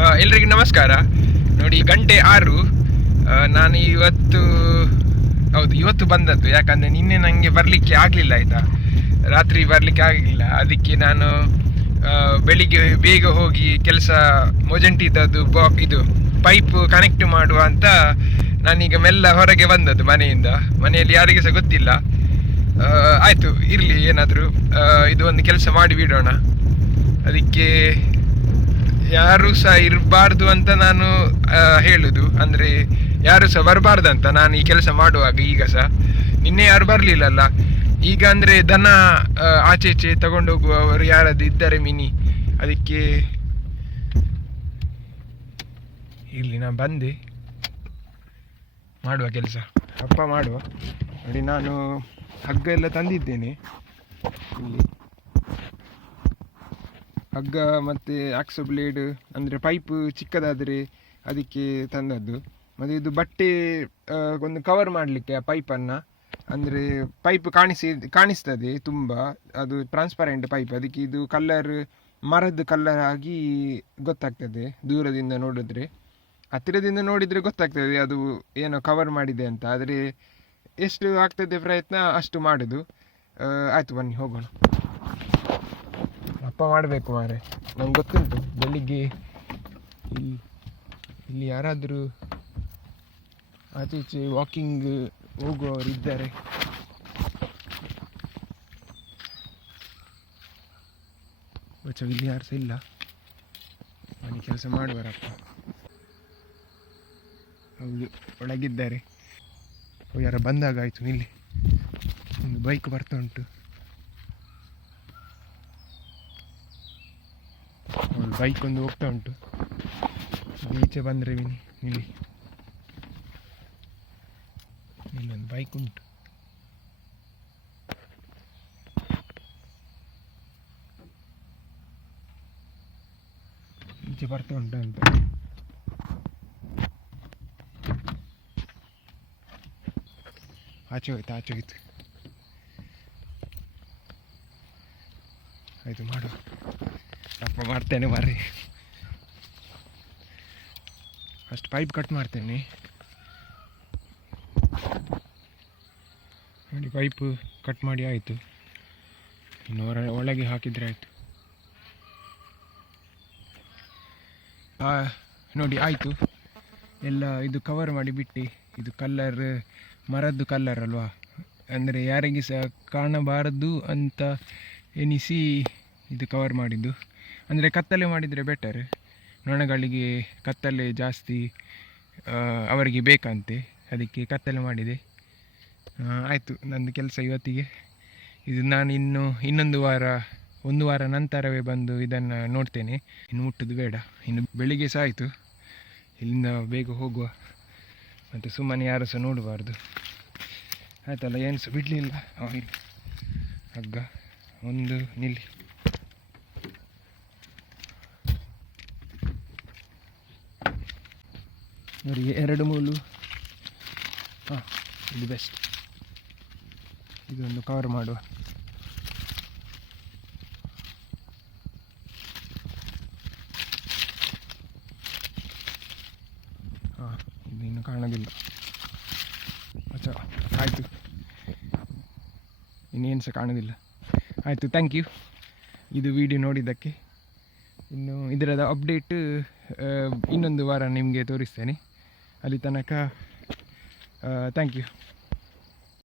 ಎಲ್ರಿಗೂ ನಮಸ್ಕಾರ. ನೋಡಿ, ಗಂಟೆ ಆರು. ನಾನು ಇವತ್ತು, ಹೌದು, ಇವತ್ತು ಬಂದದ್ದು. ಯಾಕಂದರೆ ನಿನ್ನೆ ನನಗೆ ಬರಲಿಕ್ಕೆ ಆಗಲಿಲ್ಲ, ಆಯಿತಾ? ರಾತ್ರಿ ಬರಲಿಕ್ಕೆ ಆಗಲಿಲ್ಲ. ಅದಕ್ಕೆ ನಾನು ಬೆಳಿಗ್ಗೆ ಬೇಗ ಹೋಗಿ ಕೆಲಸ ಮೊಜೆಂಟಿದ್ದದ್ದು ಬಾ, ಇದು, ಪೈಪ್ ಕನೆಕ್ಟ್ ಮಾಡುವ ಅಂತ ನಾನೀಗ ಮೆಲ್ಲ ಹೊರಗೆ ಬಂದದ್ದು ಮನೆಯಿಂದ. ಮನೆಯಲ್ಲಿ ಯಾರಿಗೆ ಸಹ ಗೊತ್ತಿಲ್ಲ. ಆಯ್ತು, ಇರಲಿ, ಏನಾದರೂ. ಇದು ಒಂದು ಕೆಲಸ ಮಾಡಿ ಬಿಡೋಣ. ಅದಕ್ಕೆ ಯಾರು ಸಹ ಇರಬಾರ್ದು ಅಂತ ನಾನು ಹೇಳುದು. ಅಂದ್ರೆ ಯಾರು ಸಹ ಬರಬಾರ್ದಂತ ನಾನು ಈ ಕೆಲಸ ಮಾಡುವಾಗ ಈಗ ಸಹ. ನಿನ್ನೆ ಯಾರು ಬರಲಿಲ್ಲಲ್ಲ. ಈಗ ಅಂದ್ರೆ ದನ ಆಚೆ ಈಚೆ ತಗೊಂಡು ಹೋಗುವವರು ಯಾರಾದ್ರು ಇದ್ದಾರೆ ಮಿನಿ? ಅದಕ್ಕೆ ಇಲ್ಲಿ ನಾನು ಬಂದೆ. ಮಾಡುವ ಕೆಲಸ. ಅಪ್ಪ ಮಾಡುವ. ನೋಡಿ, ನಾನು ಹಗ್ಗ ಎಲ್ಲ ತಂದಿದ್ದೇನೆ. ಇಲ್ಲಿ ಹಗ್ಗ ಮತ್ತು ಆಕ್ಸೋ ಬ್ಲೇಡ್ ಅಂದರೆ ಪೈಪ್ ಚಿಕ್ಕದಾದರೆ ಅದಕ್ಕೆ ತಂದದ್ದು. ಮತ್ತು ಇದು ಬಟ್ಟೆ ಒಂದು ಕವರ್ ಮಾಡಲಿಕ್ಕೆ ಆ ಪೈಪನ್ನು ಅಂದರೆ ಪೈಪ್ ಕಾಣಿಸಿ, ಕಾಣಿಸ್ತದೆ ತುಂಬ. ಅದು ಟ್ರಾನ್ಸ್ಪರೆಂಟ್ ಪೈಪ್ ಅದಕ್ಕೆ ಇದು ಕಲ್ಲರ್ ಮರದ ಕಲ್ಲರ್ ಆಗಿ ಗೊತ್ತಾಗ್ತದೆ ದೂರದಿಂದ ನೋಡಿದ್ರೆ. ಹತ್ತಿರದಿಂದ ನೋಡಿದರೆ ಗೊತ್ತಾಗ್ತದೆ ಅದು ಏನೋ ಕವರ್ ಮಾಡಿದೆ ಅಂತ. ಆದರೆ ಎಷ್ಟು ಆಗ್ತದೆ ಪ್ರಯತ್ನ ಅಷ್ಟು ಮಾಡೋದು. ಆಯಿತು ಬನ್ನಿ ಹೋಗೋಣ. ಅಪ್ಪ ಮಾಡಬೇಕು ಮಾರೆ ನಂಗೆ ಗೊತ್ತುಂಟು, ಬೆಳಿಗ್ಗೆ ಇಲ್ಲಿ ಇಲ್ಲಿ ಯಾರಾದರೂ ಆಚೆ ಈಚೆ ವಾಕಿಂಗ್ ಹೋಗುವವರು ಇದ್ದಾರೆ ಇಲ್ಲಿ ಯಾರು ಸಹ ಇಲ್ಲ. ಮನೆ ಕೆಲಸ ಮಾಡುವರಪ್ಪ. ಹೌದು, ಒಳಗಿದ್ದಾರೆ. ಯಾರು ಬಂದಾಗ ಆಯಿತು ಇಲ್ಲಿ ಒಂದು ಬೈಕ್ ಬರ್ತಾ ಉಂಟು ಒಂದು ಬೈಕ್ ಒಂದು ಹೋಗ್ತಾ ಉಂಟು. ಈಚೆ ಬಂದರೆ ವಿನಿ ಇಲ್ಲಿ ಇಲ್ಲೊಂದು ಬೈಕ್ ಉಂಟು. ಈಚೆ ಬರ್ತಾ ಉಂಟು ಅಂತ. ಆಚೆ ಹೋಯ್ತು ಆಚೆ ಹೋಯ್ತು. ಆಯ್ತು ಮಾಡುವ ಅಪ್ಪ ಮಾಡ್ತೇನೆ ಮರ್ರಿ. ಫಸ್ಟ್ ಪೈಪ್ ಕಟ್ ಮಾಡ್ತೇನೆ. ನೋಡಿ ಪೈಪ್ ಕಟ್ ಮಾಡಿ ಆಯಿತು. ಇನ್ನು ಹೊರ, ಒಳಗೆ ಹಾಕಿದರೆ ಆಯಿತು. ನೋಡಿ, ಆಯಿತು. ಎಲ್ಲ ಇದು ಕವರ್ ಮಾಡಿ ಬಿಟ್ಟು, ಇದು ಕಲ್ಲರ್ ಮರದ್ದು ಕಲ್ಲರ್ ಅಲ್ವಾ? ಅಂದರೆ ಯಾರಿಗೆ ಸಹ ಕಾಣಬಾರದು ಅಂತ ಎನಿಸಿ ಇದು ಕವರ್ ಮಾಡಿದ್ದು. ಅಂದರೆ ಕತ್ತಲೆ ಮಾಡಿದರೆ ಬೆಟರ್ ನೊಣಗಳಿಗೆ ಕತ್ತಲೆ ಜಾಸ್ತಿ ಅವರಿಗೆ ಬೇಕಂತೆ. ಅದಕ್ಕೆ ಕತ್ತಲೆ ಮಾಡಿದೆ. ಆಯಿತು, ನಂದು ಕೆಲಸ ಇವತ್ತಿಗೆ. ಇದು ನಾನು ಇನ್ನು, ಇನ್ನೊಂದು ವಾರ, ಒಂದು ವಾರ ನಂತರವೇ ಬಂದು ಇದನ್ನು ನೋಡ್ತೇನೆ. ಇನ್ನು ಮುಟ್ಟುದು ಬೇಡ. ಇನ್ನು ಬೆಳಿಗ್ಗೆ ಸಹ ಆಯಿತು. ಇಲ್ಲಿಂದ ಬೇಗ ಹೋಗುವ. ಮತ್ತು ಸುಮ್ಮನೆ ಯಾರು ಸಹ ನೋಡಬಾರ್ದು. ಆಯ್ತಲ್ಲ, ಏನು ಸಹ ಬಿಡಲಿಲ್ಲ. ಅವನಿಗೆ ಹಗ್ಗ. ಒಂದು, ನಿಲ್ಲಿ. ನೋಡಿ, ಎರಡು ಮೂಲು ಹಾಂ, ಇದು ಬೆಸ್ಟ್ ಇದೊಂದು ಕವರ್ ಮಾಡುವ. ಹಾಂ ಇದು ಇನ್ನು ಕಾಣೋದಿಲ್ಲ. ಅಚ್ಚ, ಆಯಿತು. ಇನ್ನೇನು ಸಹ ಕಾಣೋದಿಲ್ಲ. ಆಯಿತು ಥ್ಯಾಂಕ್ ಯು ಇದು ವಿಡಿಯೋ ನೋಡಿದ್ದಕ್ಕೆ. ಇನ್ನು ಇದರದ ಅಪ್ಡೇಟ್ ಇನ್ನೊಂದು ವಾರ ನಿಮಗೆ ತೋರಿಸ್ತೇನೆ. ಅಲ್ಲಿ ತನಕ ಥ್ಯಾಂಕ್ ಯು